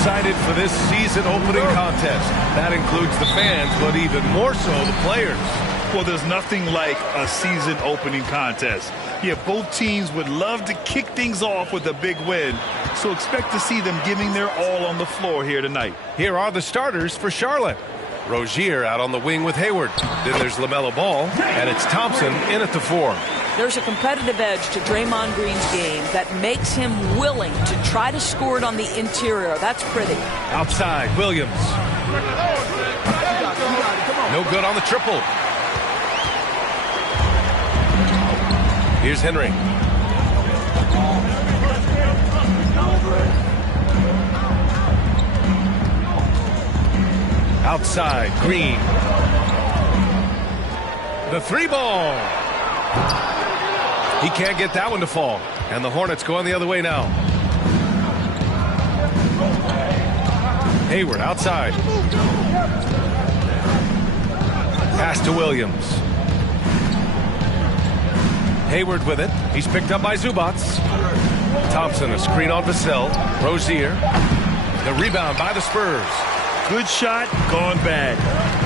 excited for this season opening contest. That includes the fans, but even more so the players. Well, there's nothing like a season opening contest. Yeah, both teams would love to kick things off with a big win, so expect to see them giving their all on the floor here tonight. Here are the starters for Charlotte. Rozier out on the wing with Hayward. Then there's LaMelo Ball, and it's Thompson in at the 4. There's a competitive edge to Draymond Green's game that makes him willing to try to score it on the interior. That's pretty. Outside, Williams. No good on the triple. Here's Henry. Outside, Green. The 3 ball. He can't get that one to fall. And the Hornets going the other way now. Hayward outside. Pass to Williams. Hayward with it. He's picked up by Zubac. Thompson, a screen on Vassell. Rozier. The rebound by the Spurs. Good shot, gone bad.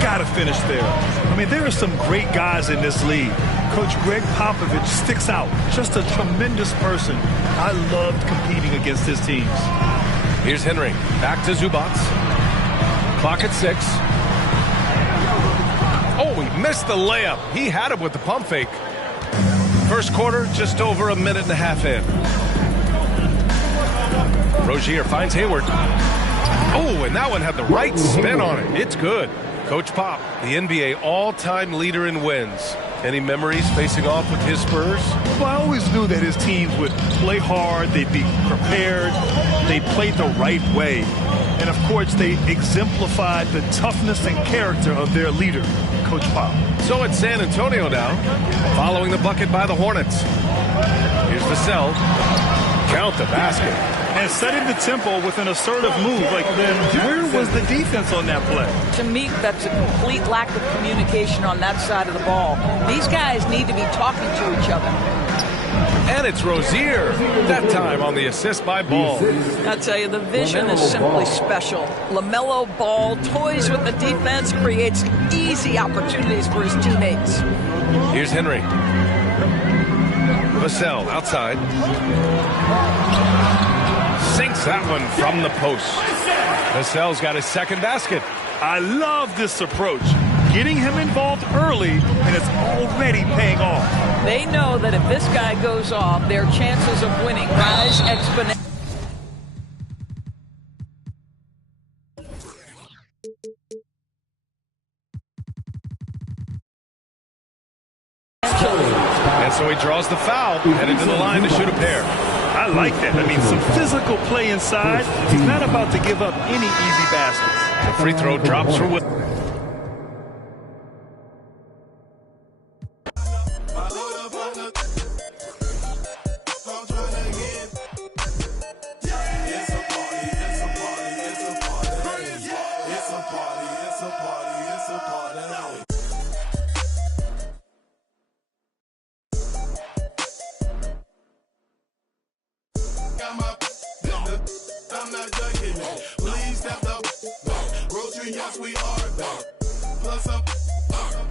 Gotta finish there. I mean, there are some great guys in this league. Coach Greg Popovich sticks out. Just a tremendous person. I loved competing against his teams. Here's Henry. Back to Zubac. Clock at 6. Oh, he missed the layup. He had it with the pump fake. First quarter, just over a minute and a half in. Rozier finds Hayward. Oh, and that one had the right spin on it. It's good. Coach Pop, the NBA all-time leader in wins. Any memories facing off with his Spurs? Well, I always knew that his teams would play hard, they'd be prepared, they played the right way. And, of course, they exemplified the toughness and character of their leader, Coach Pop. So it's San Antonio now, following the bucket by the Hornets. Here's Vassell. Count the basket. And setting the tempo with an assertive move. Like, then where was the defense on that play? To me, that's a complete lack of communication on that side of the ball. These guys need to be talking to each other. And it's Rozier, that time on the assist by Ball. I tell you, the vision is simply special. LaMelo Ball toys with the defense, creates easy opportunities for his teammates. Here's Henry. Vassell outside. Sinks that one from the post. Vassell's got his second basket. I love this approach. Getting him involved early, and it's already paying off. They know that if this guy goes off, their chances of winning rise exponentially. And so he draws the foul, headed to the line to shoot a pair. I like that. I mean, some physical play inside. He's not about to give up any easy baskets. The free throw drops for Will. Yes, we are. Plus up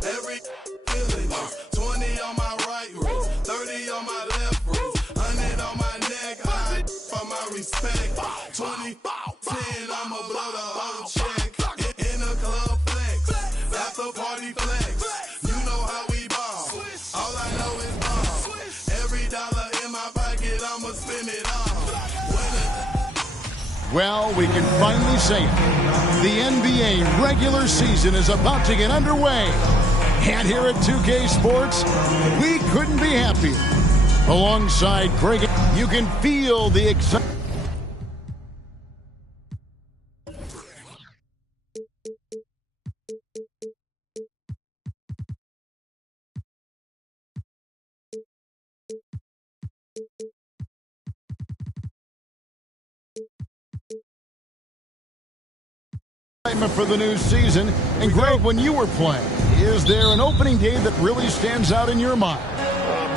every feeling. 20 on my right wrist, 30 on my left wrist, 100 on my neck. I for my respect. 20, 10, I'ma blow the whole check. In the club flex, after party flex. You know how we ball. All I know is ball. Every dollar in my pocket, I'ma spend it all. Well, we can finally say it. The NBA regular season is about to get underway. And here at 2K Sports, we couldn't be happier. Alongside Craig, you can feel the excitement. For the new season. And Greg, when you were playing, is there an opening day that really stands out in your mind?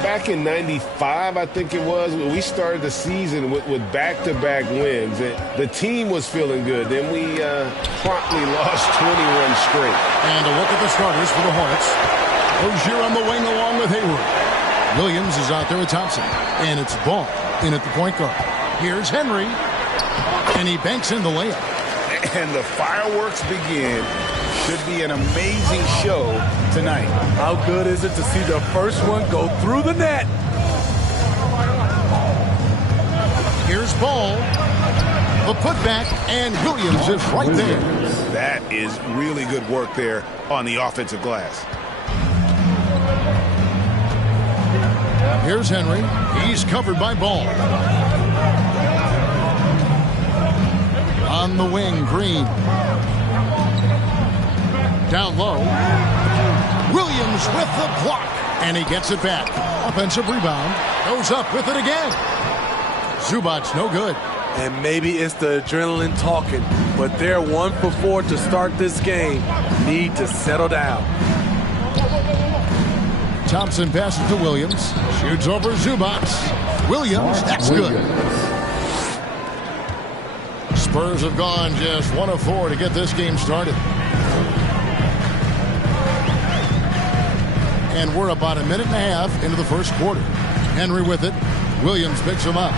back in '95, I think it was, we started the season with back-to-back wins. The team was feeling good. Then we promptly lost 21 straight. And a look at the starters for the Hornets. Rozier on the wing along with Hayward. Williams is out there with Thompson. And it's Ball in at the point guard. Here's Henry. And he banks in the layup. And the fireworks begin. Should be an amazing show tonight. How good is it to see the first one go through the net? Here's Ball. The putback, and Williams is right there. That is really good work there on the offensive glass. Here's Henry. He's covered by Ball. On the wing, Green. Down low. Williams with the block. And he gets it back. Offensive rebound. Goes up with it again. Zubac, no good. And maybe it's the adrenaline talking, but they're 1 for 4 to start this game. Need to settle down. Thompson passes to Williams. Shoots over Zubac. Williams, that's good. Spurs have gone just 1 of 4 to get this game started. And we're about a minute and a half into the first quarter. Henry with it. Williams picks him up.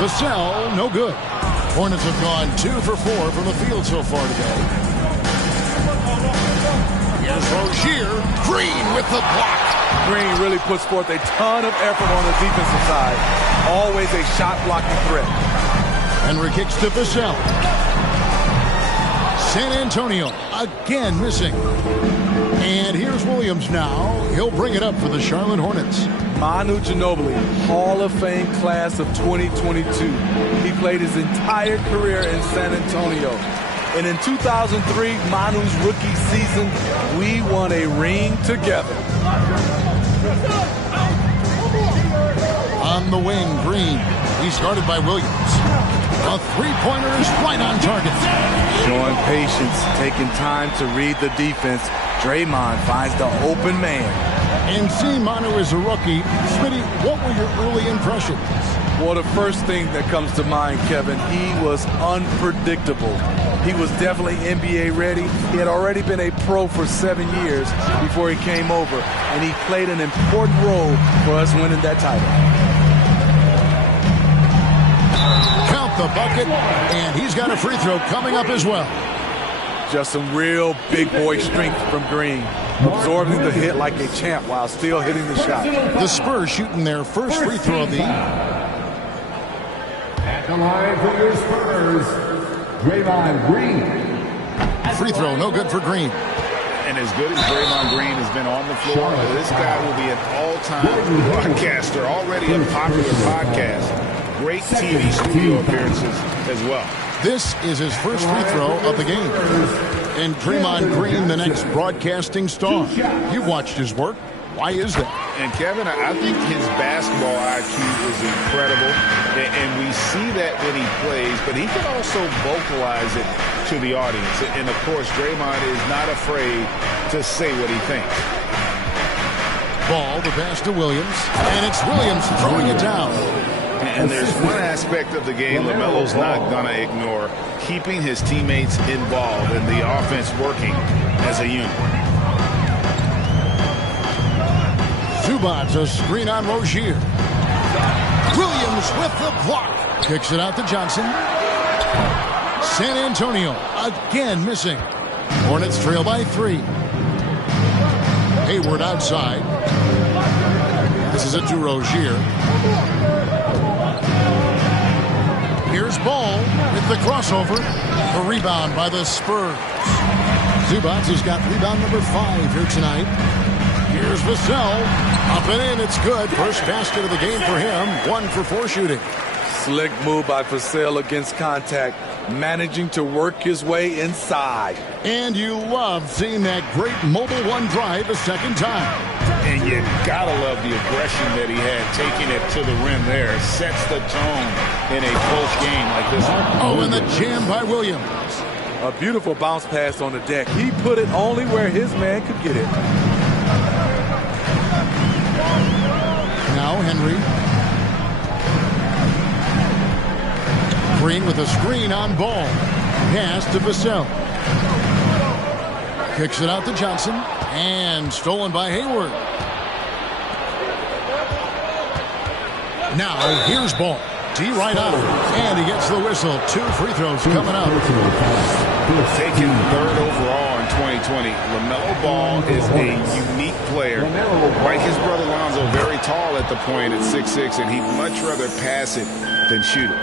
Vassell, no good. Hornets have gone 2 for 4 from the field so far today. Here's Rozier. Green with the block. Green really puts forth a ton of effort on the defensive side. Always a shot blocking threat. Henry kicks to Vassell. San Antonio again missing. And here's Williams now. He'll bring it up for the Charlotte Hornets. Manu Ginobili, Hall of Fame class of 2022. He played his entire career in San Antonio. And in 2003, Manu's rookie season, we won a ring together. On the wing, Green. He's guarded by Williams. A three-pointer is right on target. Showing patience, taking time to read the defense. Draymond finds the open man. And seeing Manu as a rookie, Smitty, what were your early impressions? Well, the first thing that comes to mind, Kevin, he was unpredictable. He was definitely NBA ready. He had already been a pro for 7 years before he came over, and he played an important role for us winning that title. Count the bucket, and he's got a free throw coming up as well. Just some real big boy strength from Green. Absorbing the hit like a champ while still hitting the shot. The Spurs shooting their first free throw of the At the line for your Spurs, Draymond Green. Free throw, no good for Green. And as good as Draymond Green has been on the floor, this guy will be an all-time broadcaster, already a popular podcast. Great TV studio appearances as well. This is his first free throw of the game. And Draymond Green, the next broadcasting star. You've watched his work. Why is that? And Kevin, I think his basketball IQ is incredible. And we see that when he plays, but he can also vocalize it to the audience. And of course, Draymond is not afraid to say what he thinks. Ball, the pass to Williams. And it's Williams throwing it down. And there's one aspect of the game LaMelo's not going to ignore, keeping his teammates involved and the offense working as a unit. Zubac, a screen on Rozier. Williams with the block. Kicks it out to Johnson. San Antonio again missing. Hornets trail by 3. Hayward outside. This is it to Rozier. Here's Ball with the crossover. A rebound by the Spurs. Zubac has got rebound number 5 here tonight. Here's Vassell. Up and in. It's good. First basket of the game for him. 1 for 4 shooting. Slick move by Vassell against contact. Managing to work his way inside. And you love seeing that great mobile one drive a second time. And you gotta love the aggression that he had, taking it to the rim there. Sets the tone in a close game like this one. Oh, and the jam by Williams. A beautiful bounce pass on the deck. He put it only where his man could get it. Now Henry. Green with a screen on ball. Pass to Vassell. Kicks it out to Johnson. And stolen by Hayward. Now here's Ball. D right out. And he gets the whistle. 2 free throws coming up. Taken third overall in 2020. LaMelo Ball is a unique player. Like his brother Lonzo, very tall at the point at 6'6", and he'd much rather pass it than shoot it.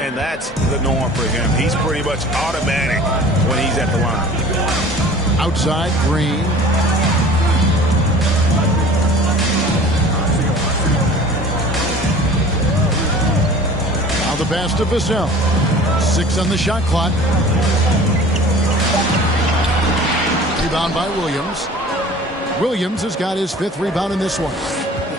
And that's the norm for him. He's pretty much automatic when he's at the line. Outside, Green. Now the pass to Vassell. 6 on the shot clock. Rebound by Williams. Williams has got his 5th rebound in this one.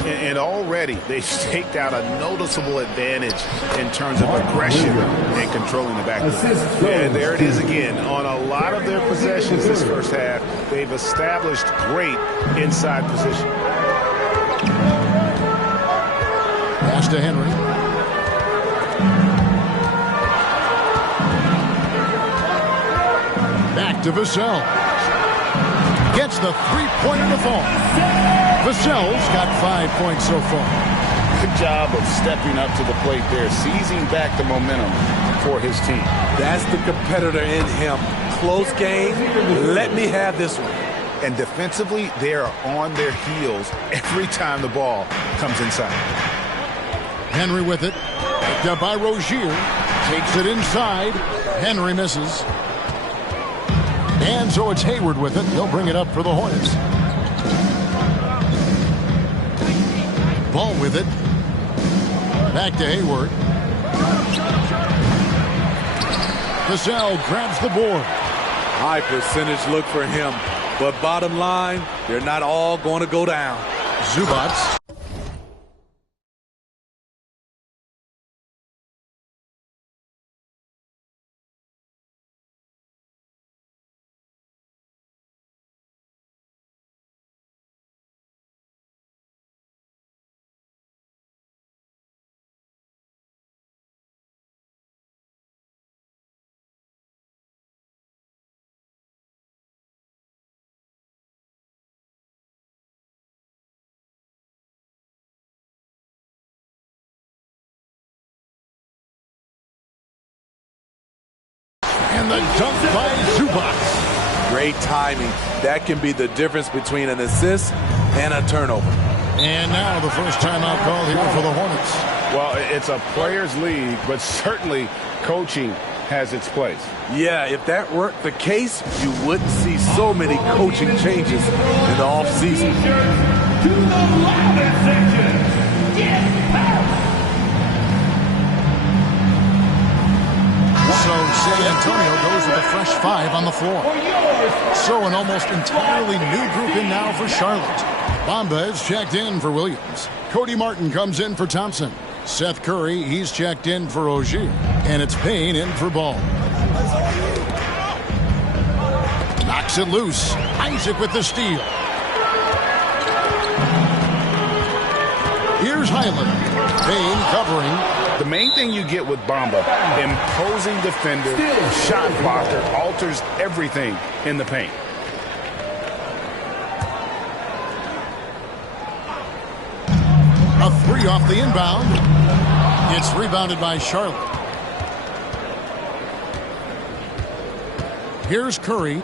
And already they've staked out a noticeable advantage in terms of aggression and controlling the backcourt. And there it is again. On a lot of their possessions this first half, they've established great inside position. Pass to Henry. Back to Vassell. Gets the three-pointer to fall. Vassell's got 5 points so far. Good job of stepping up to the plate there, seizing back the momentum for his team. That's the competitor in him. Close game. Let me have this one. And defensively, they are on their heels every time the ball comes inside. Henry with it. Picked up by Rozier. Takes it inside. Henry misses. And so it's Hayward with it. He'll bring it up for the Hornets. Ball with it. Back to Hayward. Vassell grabs the board. High percentage look for him. But bottom line, they're not all going to go down. Zubac. And the dunk by Zubac. Great timing. That can be the difference between an assist and a turnover. And now the first timeout call here for the Hornets. Well, it's a players' league, but certainly coaching has its place. Yeah, if that weren't the case, you wouldn't see so many coaching changes in the offseason. To the ladder section, get back! So San Antonio goes with a fresh 5 on the floor. So an almost entirely new group in now for Charlotte. Bamba is checked in for Williams. Cody Martin comes in for Thompson. Seth Curry, he's checked in for Rozier. And it's Payne in for Ball. Knocks it loose. Isaac with the steal. Here's Highland. Payne covering. The main thing you get with Bamba, imposing defender, shot blocker, alters everything in the paint. A 3 off the inbound. It's rebounded by Charlotte. Here's Curry.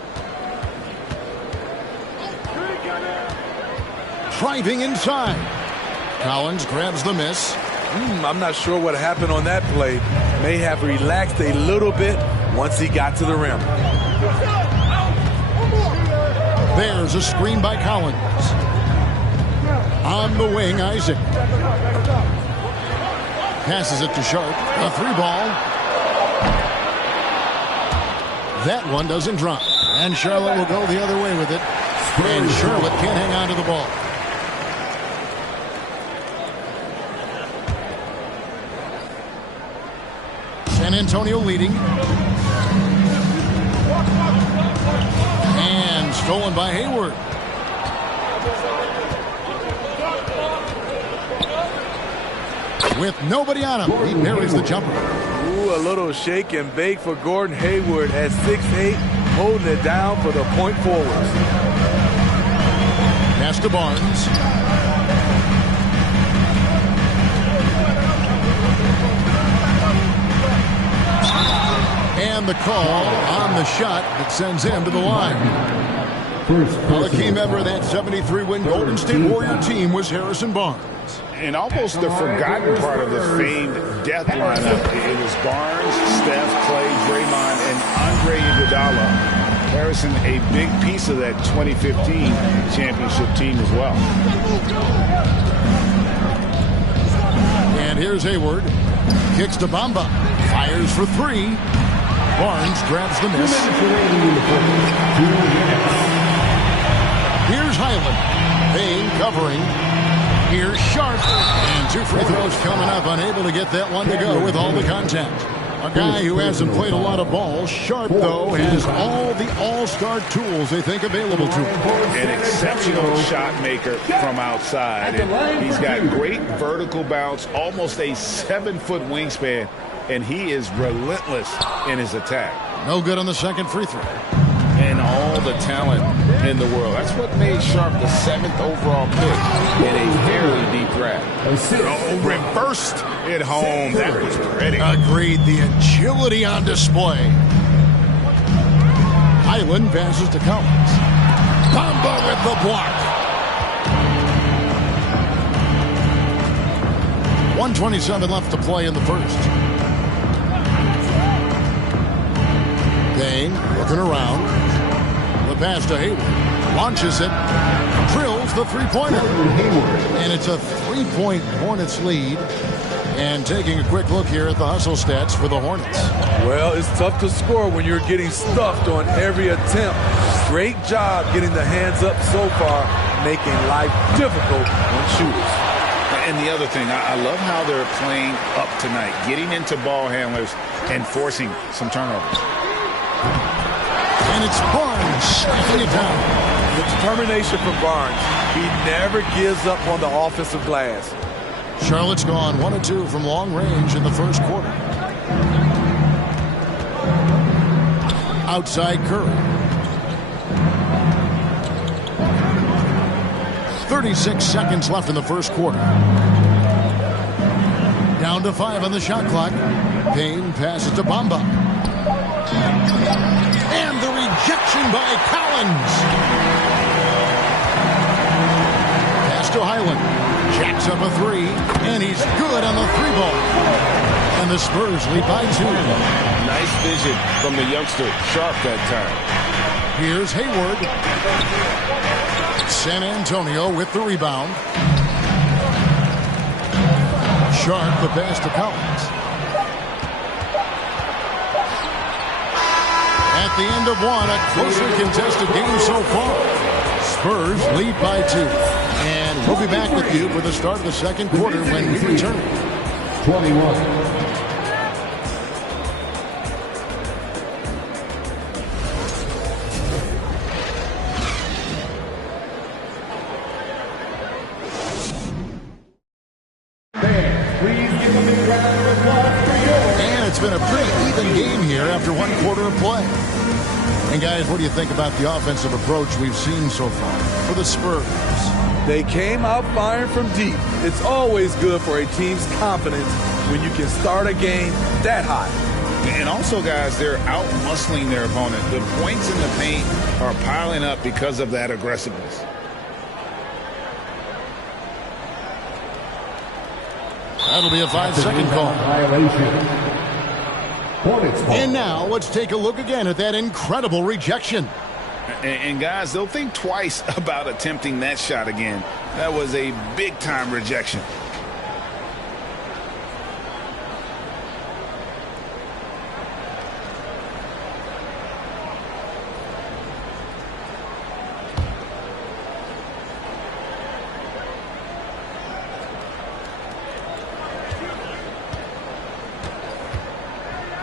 Driving inside. Collins grabs the miss. I'm not sure what happened on that play. May have relaxed a little bit once he got to the rim. There's a screen by Collins. On the wing, Isaac. Passes it to Sharp. A 3-ball. That one doesn't drop. And Charlotte will go the other way with it. And Charlotte can't hang on to the ball. San Antonio leading. And stolen by Hayward. With nobody on him, he parries the jumper. Ooh, a little shake and bake for Gordon Hayward at 6'8", holding it down for the point forwards. Pass to Barnes. And the call on the shot that sends him to the line. Well, a key member of that 73-win Golden State Warrior team was Harrison Barnes. And almost the forgotten part of the famed death lineup, it was Barnes, Steph, Clay, Draymond, and Andre Iguodala. Harrison, a big piece of that 2015 championship team as well. And here's Hayward. Kicks to Bamba. Fires for three. Barnes grabs the miss. Here's Highland. Payne covering. Here's Sharp. And two free throws coming up. Unable to get that one to go with all the contact. A guy who hasn't played a lot of ball. Sharp, though, has all the all-star tools they think available to him. An exceptional shot maker from outside. And he's got great vertical bounce, almost a 7-foot wingspan, and he is relentless in his attack. No good on the second free throw. And all the talent in the world. That's what made Sharp the 7th overall pick in a very deep draft. Oh, reversed it home. That was pretty. Agreed. The agility on display. Highland passes to Collins. Bamba with the block. 1:27 left to play in the first. Payne looking around. The pass to Hayward. Launches it. Drills the three-pointer. And it's a 3-point Hornets lead. And taking a quick look here at the hustle stats for the Hornets. Well, it's tough to score when you're getting stuffed on every attempt. Great job getting the hands up so far, making life difficult on shooters. And the other thing, I love how they're playing up tonight, getting into ball handlers and forcing some turnovers. And it's Barnes smacking it down. The determination from Barnes. He never gives up on the offensive glass. Charlotte's gone 1 of 2 from long range in the first quarter. Outside Curry. 36 seconds left in the first quarter. Down to 5 on the shot clock. Payne passes to Bamba. And the rejection by Collins. Pass to Highland. Jacks up a three, and he's good on the three ball. And the Spurs lead by 2. Nice vision from the youngster, Sharp that time. Here's Hayward. San Antonio with the rebound. Sharp the pass to Collins. At the end of one, a closely contested game so far. Spurs lead by 2. And we'll be back with you for the start of the second quarter when we return. 21. And it's been a pretty even game here after 1 quarter of play. And guys, what do you think about the offensive approach we've seen so far for the Spurs? They came out firing from deep. It's always good for a team's confidence when you can start a game that hot. And also, guys, they're out-muscling their opponent. The points in the paint are piling up because of that aggressiveness. That'll be a 5-second call. And now let's take a look again at that incredible rejection. And guys, they'll think twice about attempting that shot again. That was a big-time rejection.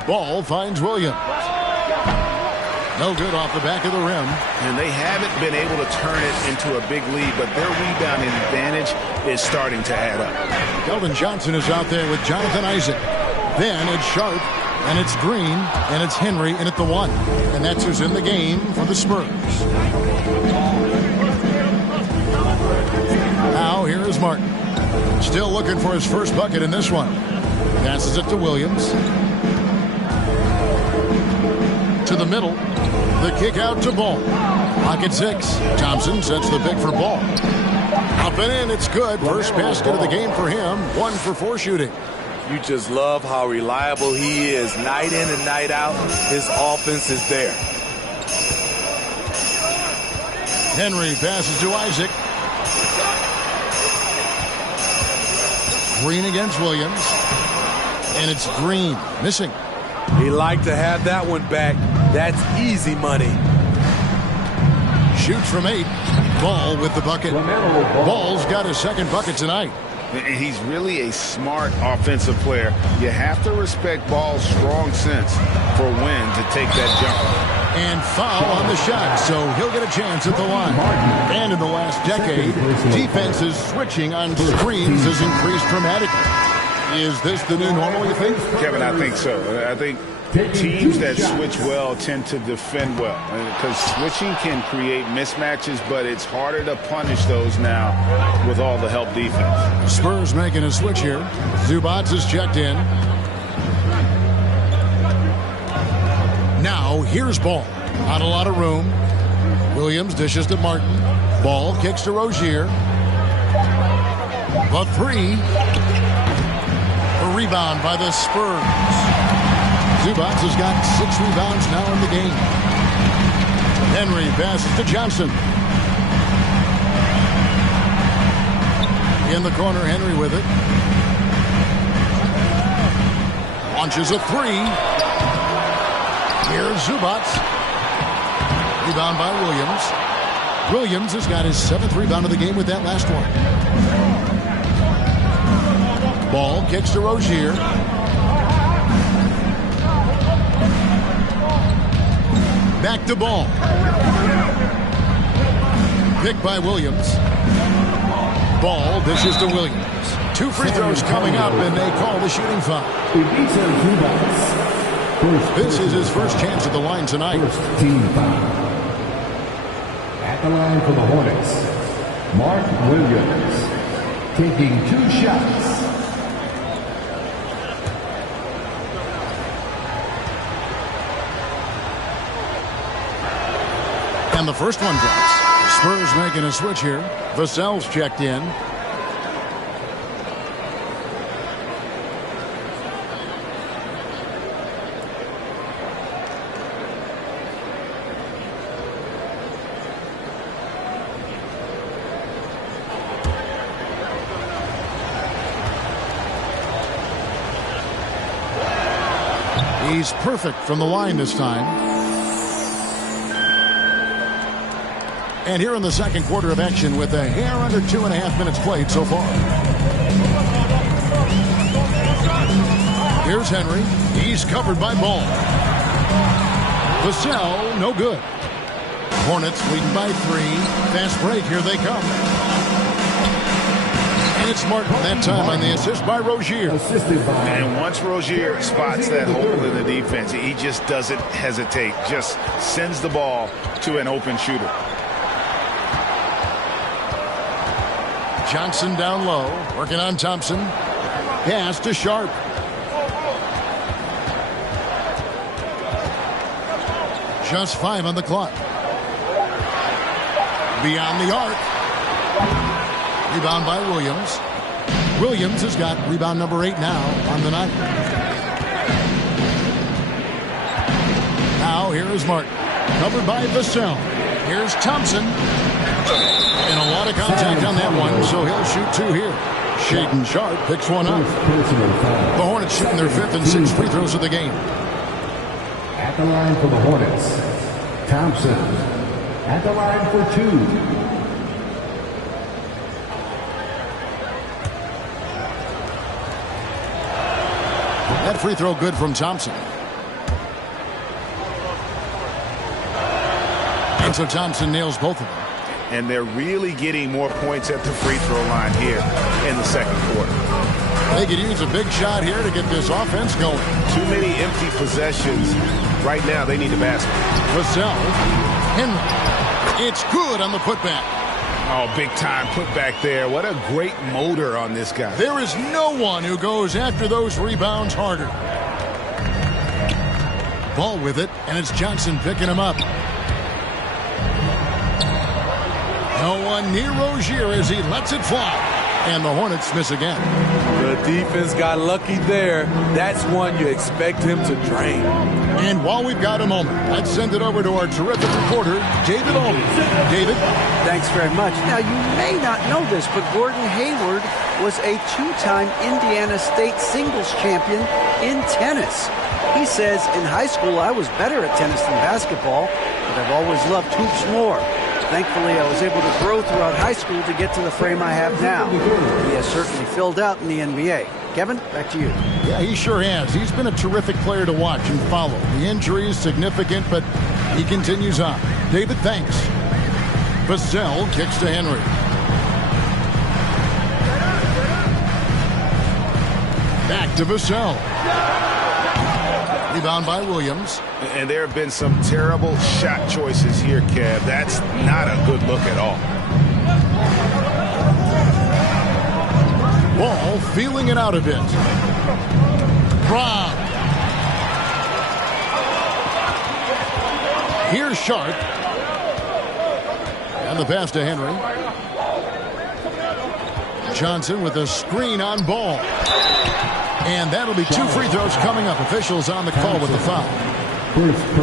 Ball finds Williams. No good off the back of the rim. And they haven't been able to turn it into a big lead, but their rebounding advantage is starting to add up. Keldon Johnson is out there with Jonathan Isaac. Then it's Sharp, and it's Green, and it's Henry in at the 1. And that's who's in the game for the Spurs. Now here is Martin. Still looking for his first bucket in this one. Passes it to Williams. To the middle. The kick out to Ball. Pocket 6. Thompson sets the pick for Ball. Up and in. It's good. First basket of the game for him. 1 for 4 shooting. You just love how reliable he is. Night in and night out, his offense is there. Henry passes to Isaac. Green against Williams. And it's Green missing. He liked to have that one back. That's easy money. Shoots from 8. Ball with the bucket. Ball's got his second bucket tonight. He's really a smart offensive player. You have to respect Ball's strong sense for when to take that jump. And foul on the shot, so he'll get a chance at the line. And in the last decade, defenses switching on screens has increased dramatically. Is this the new normal, you think? Kevin, I think so. I think teams that switch well tend to defend well. Because switching can create mismatches, but it's harder to punish those now with all the help defense. Spurs making a switch here. Zubac is checked in. Now, here's Ball. Not a lot of room. Williams dishes to Martin. Ball kicks to Rozier. The 3. A rebound by the Spurs. Zubac has got 6 rebounds now in the game. Henry passes to Johnson. In the corner, Henry with it. Launches a 3. Here's Zubac. Rebound by Williams. Williams has got his 7th rebound of the game with that last one. Ball kicks to Rozier. Back to Ball. Picked by Williams. Ball dishes to Williams. 2 free throws coming up, and they call the shooting foul. This is his first chance at the line tonight. First team foul. At the line for the Hornets, Mark Williams taking 2 shots. And the first one drops. Spurs making a switch here. Vassell's checked in. He's perfect from the line this time. And here in the second quarter of action with a hair under 2.5 minutes played so far. Here's Henry. He's covered by Ball. Vassell, no good. Hornets leading by 3. Fast break, here they come. And it's Martin that time on the assist by Rozier. And once Rozier spots that hole in the defense, he just doesn't hesitate. Just sends the ball to an open shooter. Johnson down low, working on Thompson. Pass to Sharp. Just 5 on the clock. Beyond the arc. Rebound by Williams. Williams has got rebound number 8 now on the night. Now here is Martin. Covered by Vassell. Here's Thompson. And a lot of contact on that one, so he'll shoot 2 here. Shaedon Sharp picks one up. The Hornets shooting their 5th and 6th free throws of the game. At the line for the Hornets, Thompson. At the line for 2. That free throw good from Thompson. And so Johnson nails both of them. And they're really getting more points at the free throw line here in the second quarter. They could use a big shot here to get this offense going. Too many empty possessions. Right now, they need a basket. Vassell. Henry. It's good on the putback. Oh, big time putback there. What a great motor on this guy. There is no one who goes after those rebounds harder. Ball with it, and it's Johnson picking him up. No one near Rozier as he lets it fly. And the Hornets miss again. The defense got lucky there. That's one you expect him to drain. And while we've got a moment, let's send it over to our terrific reporter, David Aldridge. David? Thanks very much. Now, you may not know this, but Gordon Hayward was a two-time Indiana State singles champion in tennis. He says, in high school, I was better at tennis than basketball, but I've always loved hoops more. Thankfully, I was able to grow throughout high school to get to the frame I have now. He has certainly filled out in the NBA. Kevin, back to you. Yeah, he sure has. He's been a terrific player to watch and follow. The injury is significant, but he continues on. David, thanks. Vassell kicks to Henry. Back to Vassell. Rebound by Williams. And there have been some terrible shot choices here, Kev. That's not a good look at all. Ball feeling it out a bit. Brown. Here's Sharp. And the pass to Henry. Johnson with a screen on Ball. And that'll be two free throws coming up. Officials on the call with the foul.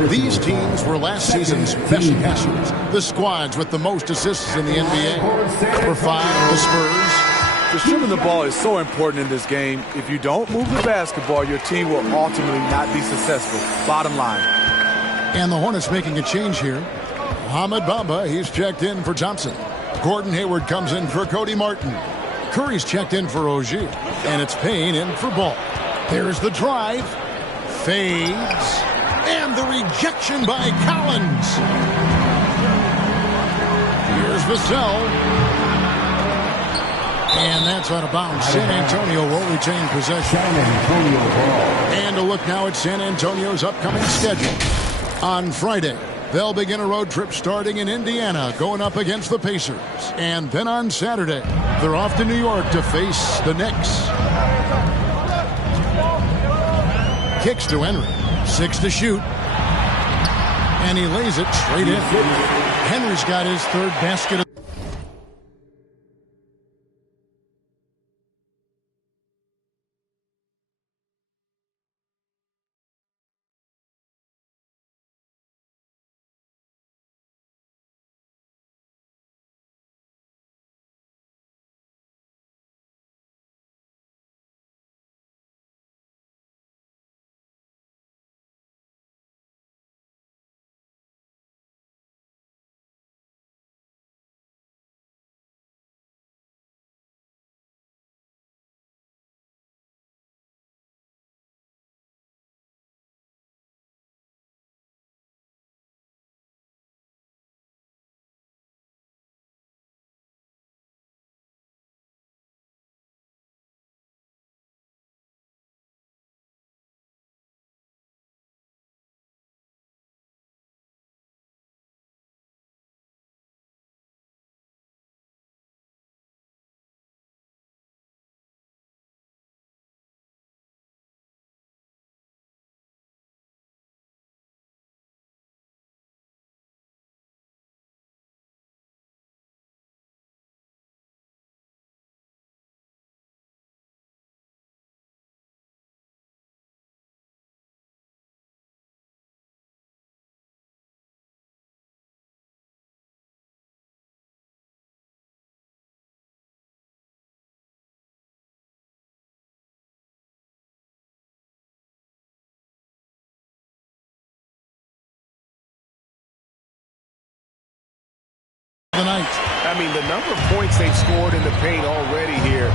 These teams were last season's best passers. The squads with the most assists in the NBA. Number 5, the Spurs. Distributing the ball is so important in this game. If you don't move the basketball, your team will ultimately not be successful. Bottom line. And the Hornets making a change here. Mohamed Bamba, he's checked in for Thompson. Gordon Hayward comes in for Cody Martin. Curry's checked in for Rozier. And it's Payne in for Ball. There's the drive. Fades. And the rejection by Collins. Here's Vassell. And that's out of bounds. San Antonio will retain possession. San Antonio ball. And a look now at San Antonio's upcoming schedule. On Friday, they'll begin a road trip starting in Indiana, going up against the Pacers. And then on Saturday, they're off to New York to face the Knicks. Kicks to Henry. 6 to shoot. And he lays it straight in. Henry's got his third basket. The night. I mean, the number of points they've scored in the paint already here.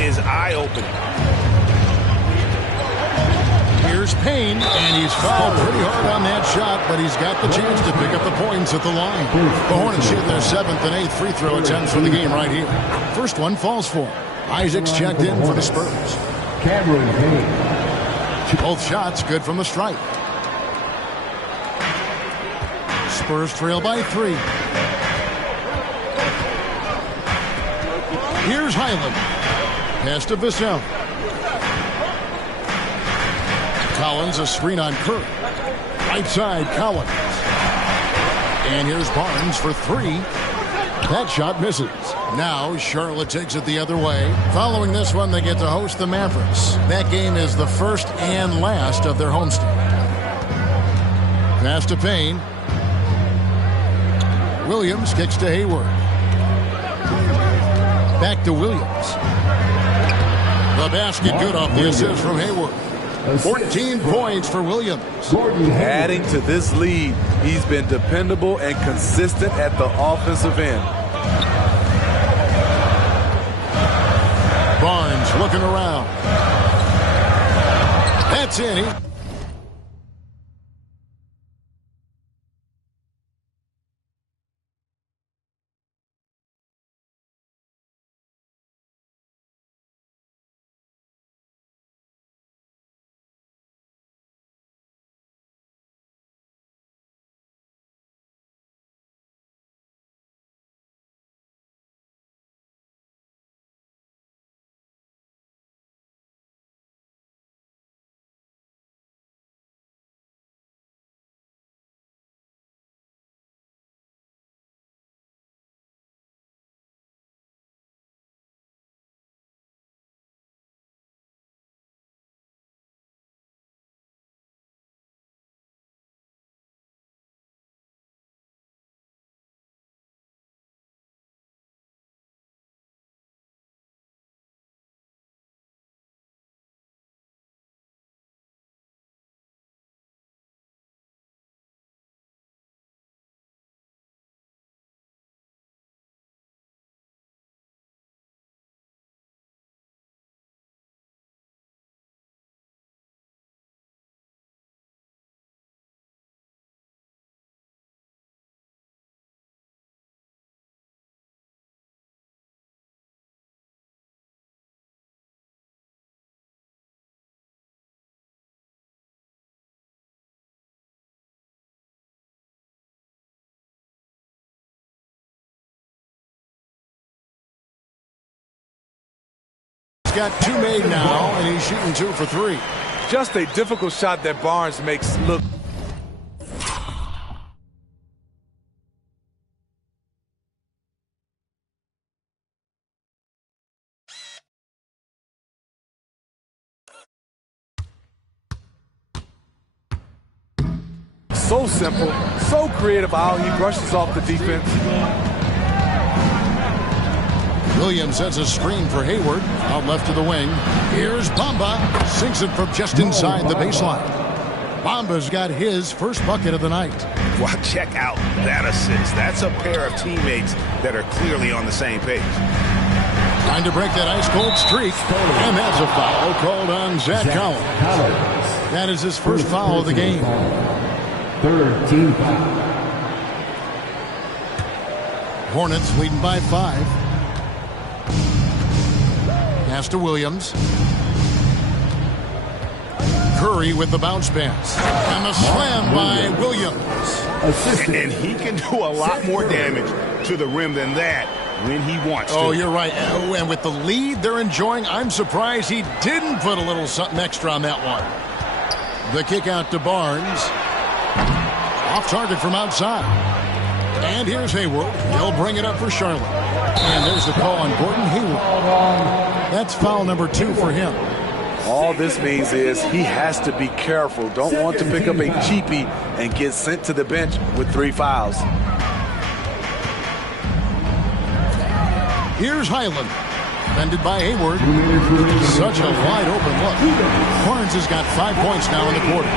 is eye-opening. Here's Payne, and he's fouled pretty hard on that shot, but he's got the chance to pick up the points at the line. The Hornets hit their 7th and 8th free throw attempts for the game right here. First one falls for him. Isaac's checked in for the Spurs. Cameron Payne. Both shots good from the stripe. Spurs trail by 3. Here's Highland. Pass to Vassell. Collins, a screen on Curry. Right side, Collins. And here's Barnes for 3. That shot misses. Now Charlotte takes it the other way. Following this one, they get to host the Mavericks. That game is the first and last of their homestand. Pass to Payne. Williams kicks to Hayward. Back to Williams. The basket good off the assist from Hayward. 14 points for Williams. Adding to this lead, he's been dependable and consistent at the offensive end. Barnes looking around. That's in. He's got 2 made now, and he's shooting 2 for 3. Just a difficult shot that Barnes makes look. So simple, so creative how he brushes off the defense. Williams sets a screen for Hayward. Out left to the wing. Here's Bamba. Sinks it from just inside the baseline. Bamba's got his first bucket of the night. Well, check out that assist. That's a pair of teammates that are clearly on the same page. Trying to break that ice-cold streak. And that's a foul called on Zach Collins. That is his first foul of the game. 3rd team foul. Hornets leading by 5. Pass to Williams. Curry with the bounce pass. And the slam by Williams. And he can do a lot more damage to the rim than that when he wants to. Oh, you're right. And with the lead they're enjoying, I'm surprised he didn't put a little something extra on that one. The kick out to Barnes. Off target from outside. And here's Hayward. He'll bring it up for Charlotte. And there's the call on Gordon Hayward. That's foul number 2 for him. All this means is he has to be careful. Don't want to pick up a cheapie and get sent to the bench with 3 fouls. Here's Highland. Defended by Hayward. Such a wide open look. Barnes has got 5 points now in the quarter.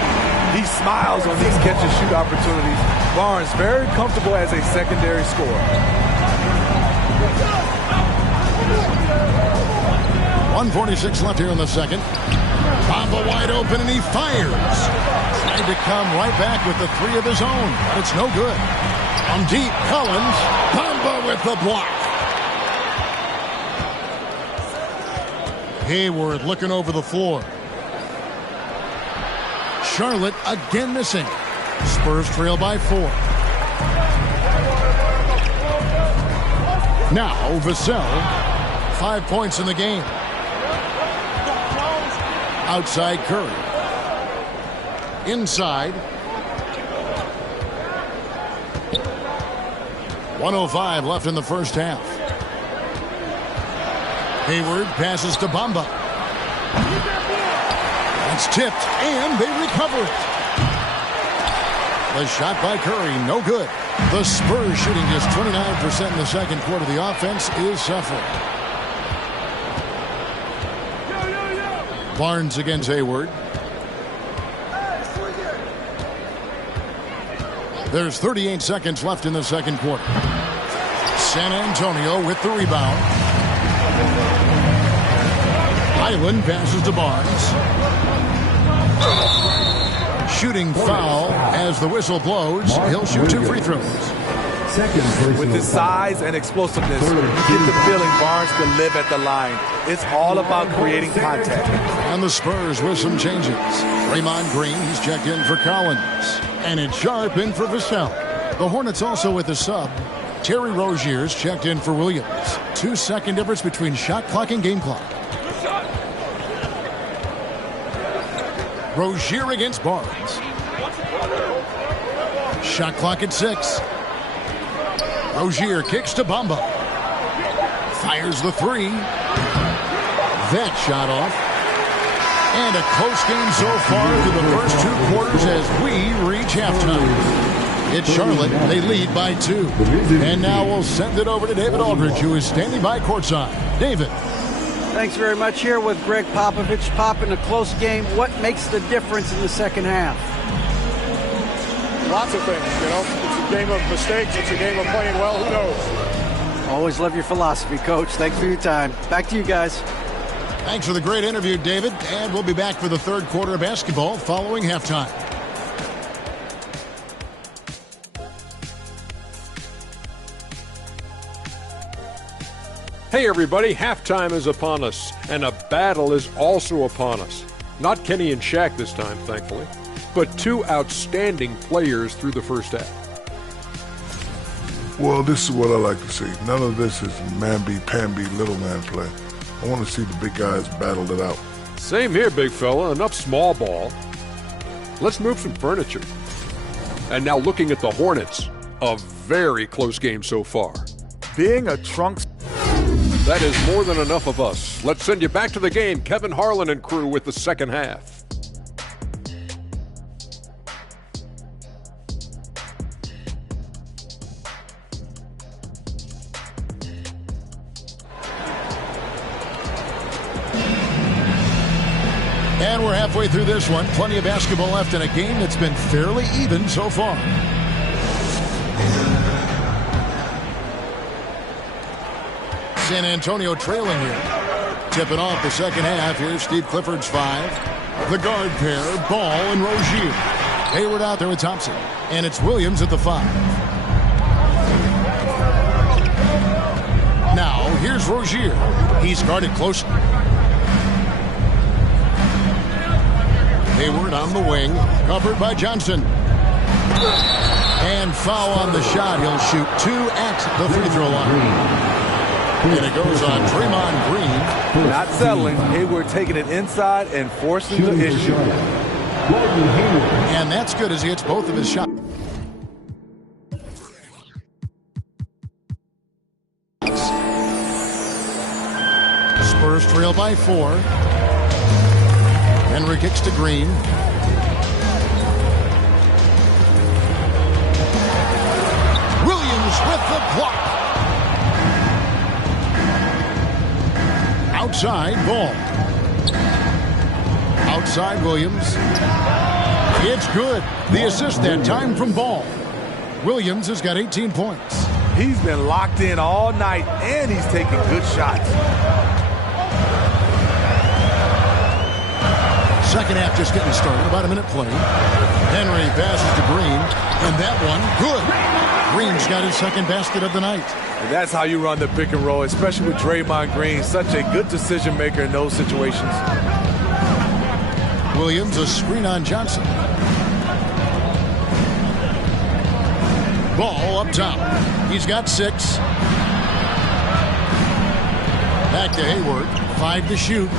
He smiles on these catch-and-shoot opportunities. Barnes very comfortable as a secondary scorer. 1:46 left here in the second. Bamba wide open, and he fires. Trying to come right back with the three of his own, but it's no good. From deep, Collins. Bamba with the block. Hayward looking over the floor. Charlotte again missing. Spurs trail by 4. Now Vassell, 5 points in the game. Outside Curry. Inside. 1:05 left in the first half. Hayward passes to Bamba. It's tipped, and they recover it. The shot by Curry, no good. The Spurs shooting just 29% in the second quarter. The offense is suffering. Barnes against Hayward. There's 38 seconds left in the second quarter. San Antonio with the rebound. Highland passes to Barnes. Shooting foul as the whistle blows. He'll shoot 2 free throws. With his size and explosiveness, you get the feeling Barnes can live at the line. It's all about creating contact. And the Spurs with some changes. Draymond Green, he's checked in for Collins. And it's Sharp in for Vassell. The Hornets also with a sub. Terry Rozier's checked in for Williams. 2-second difference between shot clock and game clock. Rozier against Barnes. Shot clock at 6. Rozier kicks to Bamba. Fires the 3. That shot off. And a close game so far through the first 2 quarters as we reach halftime. It's Charlotte. They lead by 2. And now we'll send it over to David Aldridge, who is standing by courtside. David. Thanks very much. Here with Greg Popovich. Pop, in a close game, what makes the difference in the second half? Lots of things, you know. It's a game of mistakes. It's a game of playing well. Who knows? Always love your philosophy, Coach. Thanks for your time. Back to you guys. Thanks for the great interview, David. And we'll be back for the third quarter of basketball following halftime. Hey everybody, halftime is upon us, and a battle is also upon us. Not Kenny and Shaq this time, thankfully, but 2 outstanding players through the first half. Well, this is what I like to see. None of this is man-beat, little man play. I want to see the big guys battle it out. Same here, big fella. Enough small ball. Let's move some furniture. And now looking at the Hornets, a very close game so far. Being a trunks. That is more than enough of us. Let's send you back to the game. Kevin Harlan and crew with the second half. And we're halfway through this one. Plenty of basketball left in a game that's been fairly even so far. San Antonio trailing here. Tipping off the second half. Here's Steve Clifford's 5. The guard pair, Ball and Rozier. Hayward out there with Thompson. And it's Williams at the 5. Now, here's Rozier. He's guarded closely. Hayward on the wing. Covered by Johnson. And foul on the shot. He'll shoot 2 at the free throw line. And it goes on Draymond Green. Not settling. Hayward taking it inside and forcing the issue. And that's good as he hits both of his shots. Spurs trail by 4. Henry kicks to Green. Williams with the block. Outside, Ball. Outside, Williams. It's good. The assist that time from Ball. Williams has got 18 points. He's been locked in all night, and he's taking good shots. Second half just getting started. About a minute played. Henry passes to Green, and that one, good. Green's got his second basket of the night. And that's how you run the pick and roll, especially with Draymond Green. Such a good decision maker in those situations. Williams, a screen on Johnson. Ball up top. He's got 6. Back to Hayward. 5 to shoot.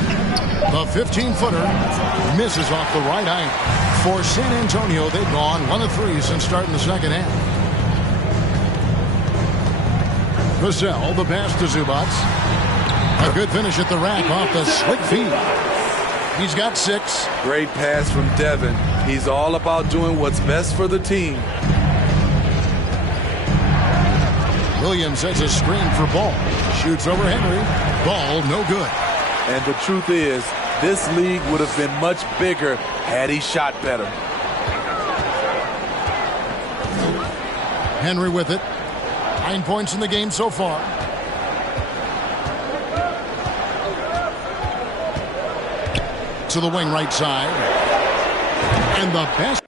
The 15-footer misses off the right eye. For San Antonio, they've gone 1 of 3 since starting the second half. Vassell, the pass to Zubac. A good finish at the rack off the slick feed. He's got 6. Great pass from Devin. He's all about doing what's best for the team. Williams has a screen for Ball. Shoots over Henry. Ball, no good. And the truth is, this league would have been much bigger had he shot better. Henry with it. 9 points in the game so far. To the wing right side. And the best.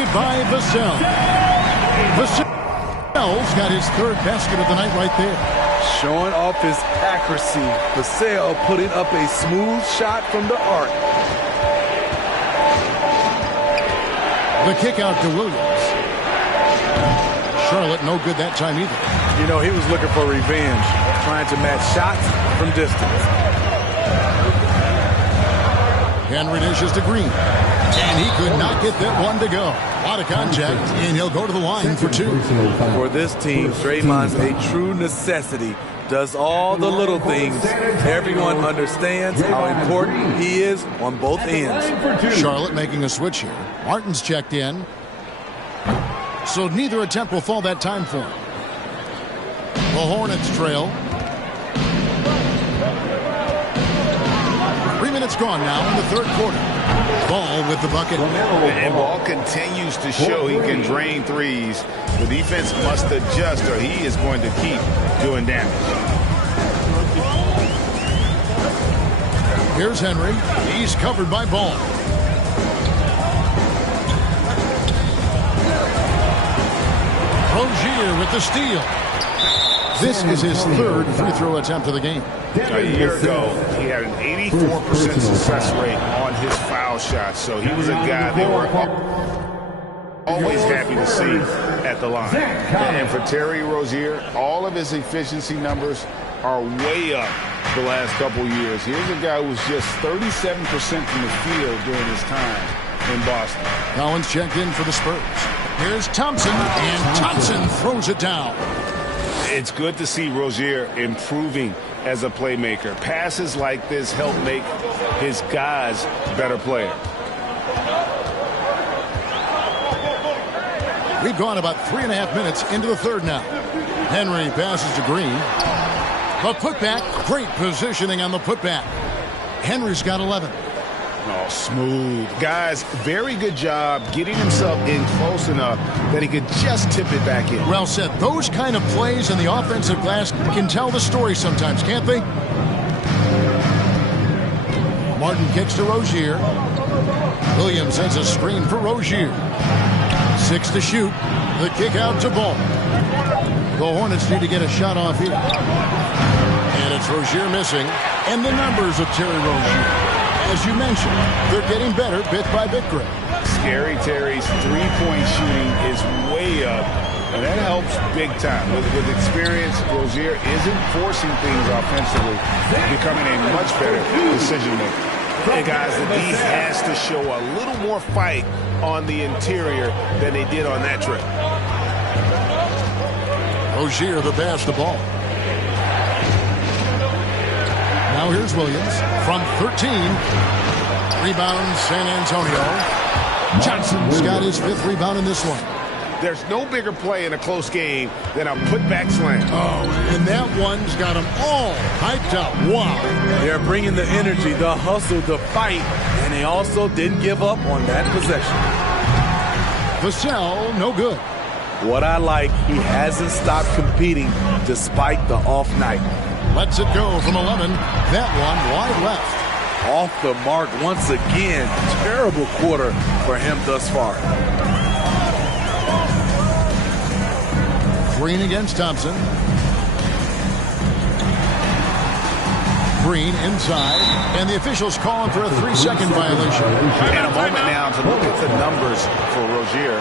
it by Vassell. Vassell's got his third basket of the night right there. Showing off his accuracy. Vassell putting up a smooth shot from the arc. The kick out to Williams. Charlotte no good that time either. You know, he was looking for revenge, trying to match shots from distance. Henry dishes to Green. And he could not get that one to go. A lot of contact, and he'll go to the line for two. For this team, Draymond's a true necessity. Does all the little things. Everyone understands how important he is on both ends. Charlotte making a switch here. Martin's checked in. So neither attempt will fall that time for him. The Hornets trail. 3 minutes gone now in the third quarter. Ball with the bucket. And Ball continues to show he can drain threes. The defense must adjust or he is going to keep doing damage. Here's Henry. He's covered by Ball. Rozier with the steal. This is his third free throw attempt of the game. A year ago, he had an 84% success rate on his foul shots. So he was a guy they were always happy to see at the line. And for Terry Rozier, all of his efficiency numbers are way up the last couple years. Here's a guy who was just 37% from the field during his time in Boston. Collins checked in for the Spurs. Here's Thompson, and Thompson throws it down. It's good to see Rozier improving as a playmaker. Passes like this help make his guys better players. We've gone about 3.5 minutes into the third now. Henry passes to Green. The putback, great positioning on the putback. Henry's got 11. Oh, smooth. Guys, very good job getting himself in close enough that he could just tip it back in. Well said. Those kind of plays in the offensive glass can tell the story sometimes, can't they? Martin kicks to Rozier. Williams sends a screen for Rozier. 6 to shoot. The kick out to Ball. The Hornets need to get a shot off here. And it's Rozier missing. And the numbers of Terry Rozier. As you mentioned, they're getting better bit by bit, Greg. Scary Terry's three-point shooting is way up, and that helps big time. With experience, Rozier isn't forcing things offensively, becoming a much better decision maker. And guys, the D has to show a little more fight on the interior than they did on that trip. Rozier the pass the ball. Now here's Williams from 13. Rebound San Antonio. Johnson's got his 5th rebound in this one. There's no bigger play in a close game than a putback slam. Oh, and that one's got them all hyped up. Wow. They're bringing the energy, the hustle, the fight, and they also didn't give up on that possession. Vassell, no good. What I like, he hasn't stopped competing despite the off night. Lets it go from 11. That one wide left. Off the mark once again. Terrible quarter for him thus far. Green against Thompson. Green inside. And the officials calling for a 3-second violation. And a moment now to look at the numbers for Rozier.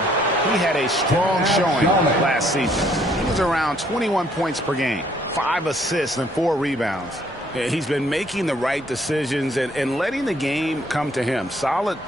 He had a strong showing last season. He was around 21 points per game. 5 assists and 4 rebounds. He's been making the right decisions and letting the game come to him. Solid.